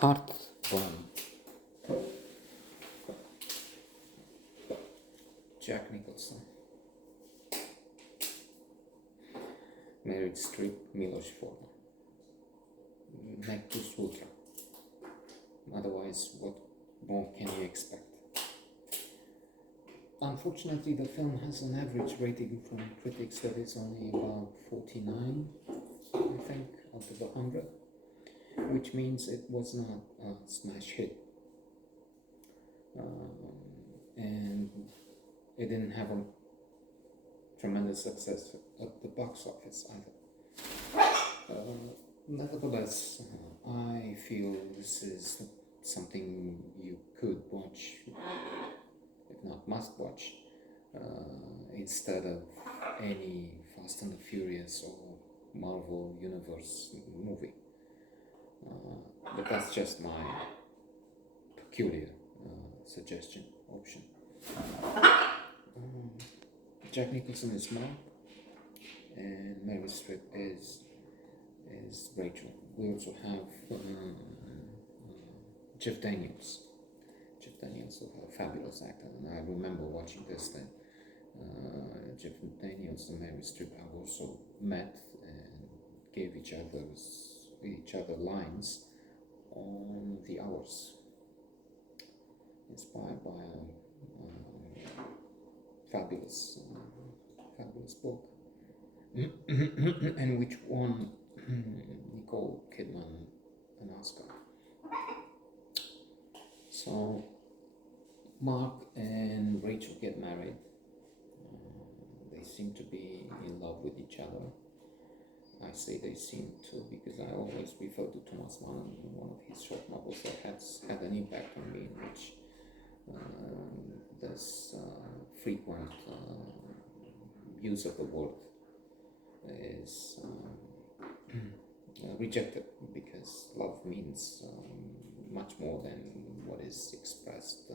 Heartburn. Jack Nicholson. Meryl Streep, Miloš Forman. Nektus Ultra. Otherwise, what more can you expect? Unfortunately, the film has an average rating from critics that is only about 49, I think, out of 100, which means it was not a smash hit. And it didn't have a tremendous success at the box office either. Nevertheless, I feel this is something you could watch, if not must watch, instead of any Fast and the Furious or Marvel Universe movie. But that's just my peculiar suggestion, option. Jack Nicholson is Mark, and Meryl Streep is Rachel. We also have Jeff Daniels. Jeff Daniels is a fabulous actor, and I remember watching this then. Jeff Daniels and Meryl Streep have also met and gave each other lines on The Hours, inspired by a fabulous book, and which won Nicole Kidman an Oscar. So Mark and Rachel get married. They seem to be in love with each other. I say they seem to because I always refer to Thomas Mann in one of his short novels that has had an impact on me, in which this frequent use of the word is rejected, because love means much more than what is expressed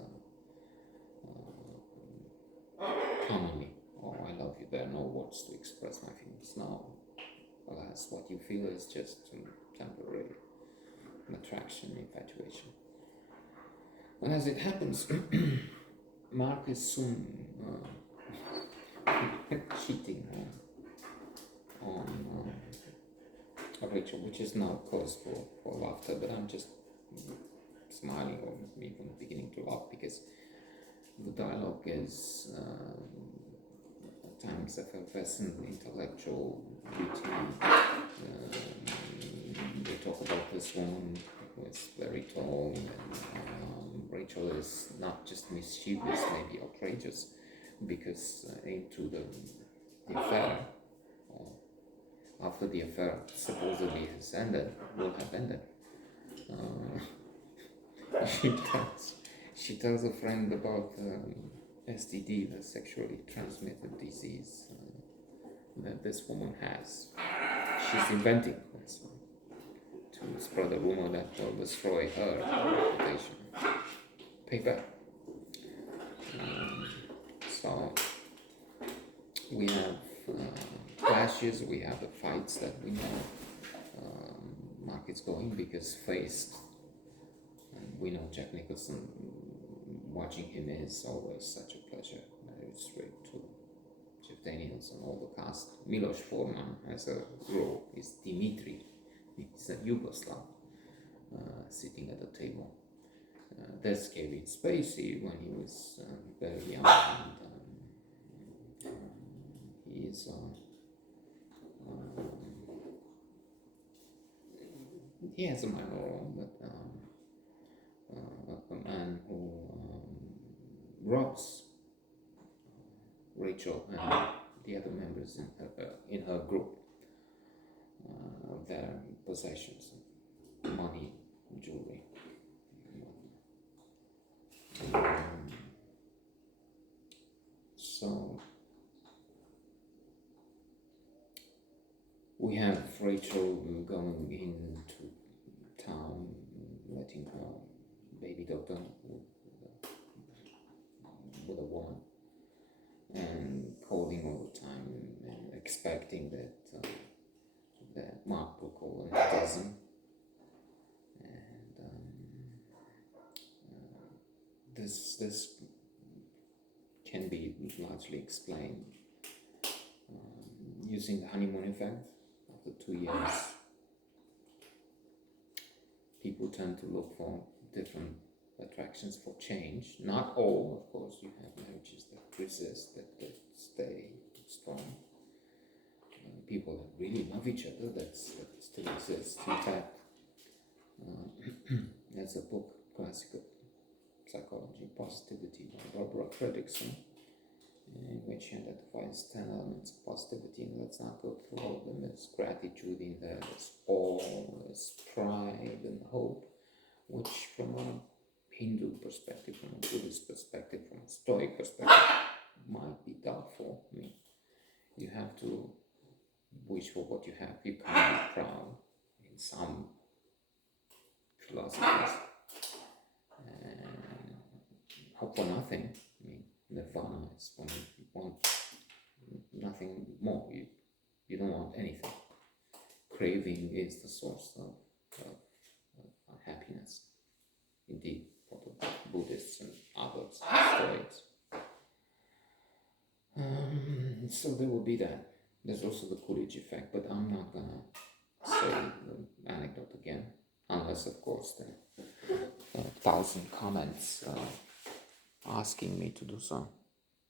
commonly. Oh, I love you. There are no words to express my feelings. No, alas, what you feel is just temporary attraction, infatuation. And as it happens, Mark is soon cheating on Rachel, which is now cause for laughter, but I'm just smiling or even beginning to laugh because the dialogue is at times effervescent, intellectual, witty. They talk about this woman who is very tall, and Rachel is not just mischievous, maybe outrageous, because into the affair, after the affair supposedly has ended, will have ended, she tells a friend about STD, the sexually transmitted disease that this woman has. She's inventing this to spread a rumor that will destroy her reputation. Paper. So we have clashes, we have the fights that we know Mark is going because faced, and we know Jack Nicholson, watching him is always such a pleasure. It's straight to Jeff Daniels and all the cast. Miloš Forman has a role, is Dimitri, he's a Yugoslav sitting at the table. There's Kevin Spacey when he was very young, and he is he has a minor role, but a man who robs Rachel and the other members in her group of their possessions, money, jewelry. So we have Rachel going into town, letting her baby daughter with a woman, and calling all the time and expecting that that Mark will call, and it doesn't. And this can be largely explained using the honeymoon effect. After 2 years, people tend to look for different attractions for change. Not all, of course. You have marriages that resist, that stay strong. People that really love each other, that still exists. In fact, there's a book, Classical Psychology, Positivity, by Barbara Fredrickson, in which she identifies 10 elements of positivity, and let's not go through all of them. There's gratitude in there, there's awe, there's pride and hope, which from a Hindu perspective, from a Buddhist perspective, from a Stoic perspective, might be doubtful. I mean, you have to wish for what you have. You can't be proud in some philosophies. And hope for nothing. I mean, nirvana is when you want nothing more. You don't want anything. Craving is the source of happiness. Indeed, for the Buddhists and others, Stoics. So there will be that. There's also the Coolidge effect, but I'm not gonna say the anecdote again, unless, of course, there are 1,000 comments asking me to do so.